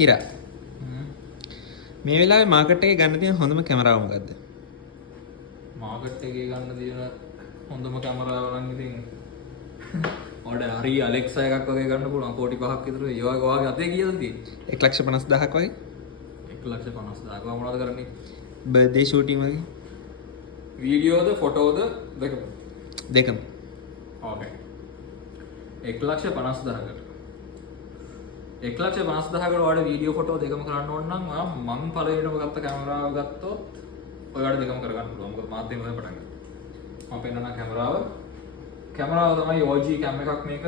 කිරා. මේ වෙලාවේ මාකට් එකේ ගන්න තියෙන හොඳම කැමරාව මොකද්ද? මාකට් එකේ ගන්න තියෙන හොඳම කැමරාව නම් ඉතින් ඔඩ හරි Alexa එකක් වගේ ගන්න පුළුවන් කෝටි 5ක් විතර. ඒ වගේ අතේ කීයද තියෙන්නේ? 1,50,000ක් වගේ. 1,50,000ක් මොනවද කරන්නේ? බර්ත්ඩේ ෂූටින් වගේ. වීඩියෝද ෆොටෝද දෙකම. ඕකේ. 1,50,000කට. 1,50,000කට ඔයාලට වීඩියෝ ෆොටෝ දෙකම කරන්න ඕන නම් මම පළවෙනිම ගත්ත කැමරාව ගත්තොත් ඔයාලට දෙකම කරගන්න පුළුවන්. මොකද මාත් එහෙම පටන් ගත්තා. මම පෙන්නන කැමරාව තමයි OG කැම් එකක් මේක.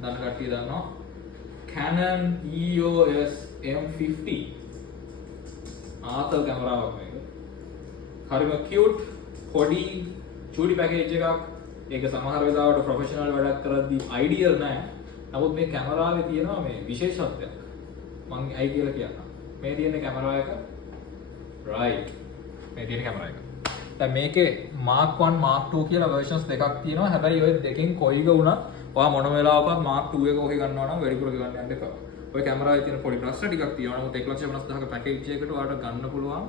දන්න කට්ටිය දන්නවා. Canon EOS M50 ආතල් කැමරාවක් මේක. හරිම කියුට් පොඩි චූටි පැකේජ් එකක්. ඒක සමහර වෙලාවට ප්‍රොෆෙෂනල් වැඩක් කරද්දී අයිඩියල් නෑ. නමුත් මේ කැමරාවේ තියෙනවා මේ විශේෂත්වයක්. මම ඇයි කියලා කියන්නම්. මේ තියෙන කැමරා එක රයිට්. මේ තියෙන කැමරා එක. දැන් මේකේ Mark 1 Mark 2 කියලා versions දෙකක් තියෙනවා. හැබැයි ඔය දෙකෙන් කොයික වුණත් ඔයා මොන වෙලාවකත් Mark 2 එක ඔහේ ගන්නවා නම් වැඩිපුර ගන්න යන්න එපා. ඔය කැමරාවේ තියෙන පොඩි ප්‍රශ්න ටිකක් තියෙනවා. නමුත් 1,50,000ක පැකේජ් එකකට ඔයාලට ගන්න පුළුවන්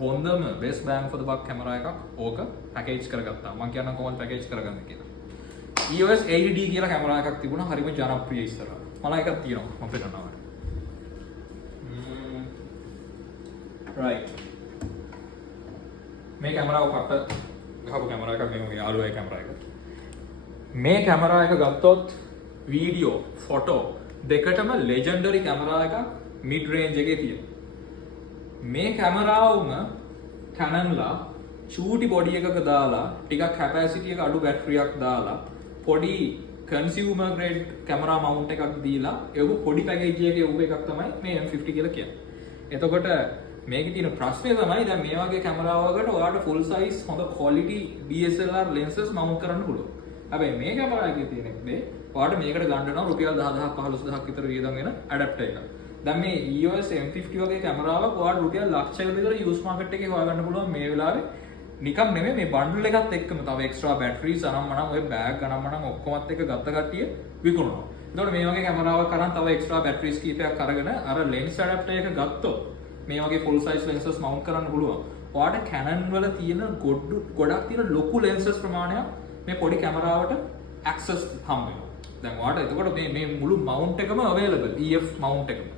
හොඳම best bang for the buck camera එකක්. ඕක පැකේජ් කරගත්තා. මම කියන්නම් කොහොමද පැකේජ් කරගන්නේ කියලා. EOS 80D කියලා කැමරා එකක් තිබුණා. හරිම ජනප්‍රිය ඉස්සරහ. මම එකක් තියෙනවා. මම පෙන්නනවා. right. මේ කැමරාව කට ගහපු කැමරා එකක් මේ යාළුවාගේ කැමරා එක. මේ කැමරා එක ගත්තොත් වීඩියෝ, ෆොටෝ දෙකටම ලෙජෙන්ඩරි කැමරා එකක් මිඩ් රේන්ජ් එකේ තියෙනවා. මේ කැමරාවම Canonලා චූටි බොඩි එකක දාලා ටිකක් කැපැසිටි එක අඩු බැටරියක් දාලා පොඩි කන්සියුමර් ග්‍රේඩ් කැමරා මවුන්ට් එකක් දීලා ඒක පොඩි පැකේජ් එකේ උඹ එකක් තමයි මේ M50 කියලා කියන්නේ. එතකොට මේකේ තියෙන ප්‍රශ්නේ තමයි දැන් මේ වගේ කැමරාවකට ඔයාලට ෆුල් සයිස් හොඳ ක්වොලිටි DSLR lenses මවුන්ට් කරන්න පුළුවන්. හැබැයි මේ කැමරා එකේ තියෙන දේ ඔයාලට මේකට ගන්න වෙනවා රුපියල් 10,000 15,000ක් විතර වියදම් වෙන ඇඩැප්ටර් එකක්. දැන් මේ EOS M50 වගේ කැමරාවක් ඔයාලට රුපියල් ලක්ෂයකට විතර යූස් මාකට් එකේ හොයාගන්න පුළුවන් මේ වෙලාවේ. නිකම් නෙමෙයි මේ බන්ඩල් එකත් එක්කම තව එක්ස්ට්‍රා බැටරිස් අනම්මනම් ඔය බෑග් අනම්මනම් ඔක්කොමත් එක්ක ගත්ත කට්ටිය විකුණනවා. එතකොට මේ වගේ කැමරාවක් අරන් තව එක්ස්ට්‍රා බැටරිස් කීපයක් අරගෙන අර ලෙන්ස් ඇඩැප්ටර් එක ගත්තොත් මේ වගේ ෆුල් සයිස් lenses mount කරන්න පුළුවන්. ඔයාලට Canon වල තියෙන ගොඩක් තියෙන ලොකු lenses ප්‍රමාණයක් මේ පොඩි කැමරාවට access හම්බ වෙනවා. දැන් ඔයාලට එතකොට මේ මුළු mount එකම available EF mount එකම.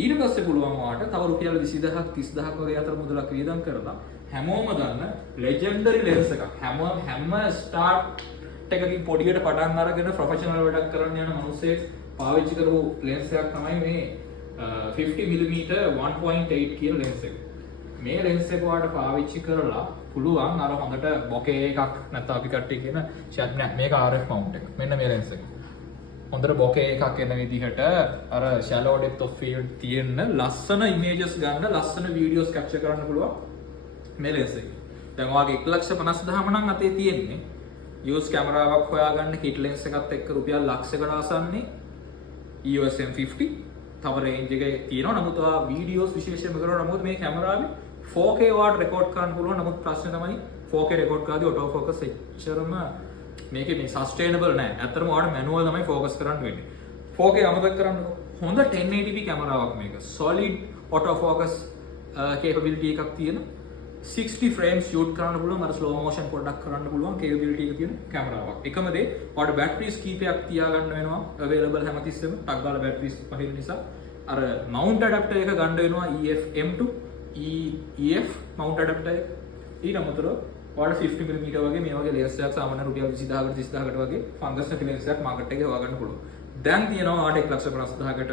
ඊට පස්සේ පුළුවන් ඔයාලට තව රුපියල් 20000ක් 30000ක් වගේ අතර මුදලක් වියදම් කරලා හැමෝම දන්න ලෙජෙන්ඩරි ලෙන්ස් එකක් හැම ස්ටාර්ට් එකකින් පොඩියට පටන් අරගෙන ප්‍රොෆෙෂනල් වැඩක් කරන්න යන මිනිස්සෙක් පාවිච්චි කරපු ලෙන්ස් එකක් තමයි මේ 50mm 1.8 කියන ලෙන්ස් එක. මේ ලෙන්ස් එක ඔයාලට පාවිච්චි කරලා පුළුවන් අර හොඳට බොකේ එකක් නැත්නම් අපි කට්ටිය කියන ෂැට් නෑ මේක RF mount එක. මෙන්න මේ ලෙන්ස් එක. හොඳට බොකේ එකක් එන විදිහට අර shallow depth of field තියෙන ලස්සන images ගන්න ලස්සන videos capture කරන්න පුළුවන්. මේ ලෙන්ස් එක. දැන් ඔයාගේ 1,50,000ම නම් අතේ තියෙන්නේ. use කැමරාවක් හොයාගන්න kit lens එකත් එක්ක රුපියල් ලක්ෂයකට ආසන්නේ EOS M50. තව රේන්ජ් එකේ තියෙනවා. නමුත් ඔයා වීඩියෝස් විශේෂයෙන්ම කරනවා. නමුත් මේ කැමරාවේ 4K වාට රෙකෝඩ් කරන්න පුළුවන්. නමුත් ප්‍රශ්නේ තමයි 4K රෙකෝඩ් කරද්දී ඔටෝ ෆෝකස් එච්චරම මේකේ මේ සස්ටේනබල් නෑ. ඇත්තටම ඔයාලට මැනුවල් තමයි ෆෝකස් කරන්න වෙන්නේ. 4K අමතක කරන්නකො. හොඳ 1080p කැමරාවක් මේක. solid auto focus capability එකක් තියෙන 60 frames shoot කරන්න පුළුවන්. අර slow motion පොඩ්ඩක් කරන්න පුළුවන් capability එක තියෙන කැමරාවක්. එකම දේ ඔයාලට බැටරිස් කීපයක් තියාගන්න වෙනවා. available හැමතිස්සෙම ටක් ගාලා බැටරිස් පහින නිසා අර mount adapter එක ගන්න වෙනවා EF M2 EF mount adapter එක. ඊට අමතරව ඔයාලට 50mm වගේ මේ වගේ ලෙන්ස් එකක් සාමාන්‍ය රුපියල් 20000කට 30000කට වගේ ෆංගස් නැති ලෙන්ස් එකක් මාකට් එකේ හොයාගන්න පුළුවන්. දැන් තියෙනවා ඔයාලට 1,50,000කට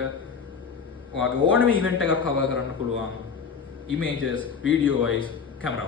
ඔයාගේ ඕනම ඉවෙන්ට් එකක් කවර් කරන්න පුළුවන් images video wise camera.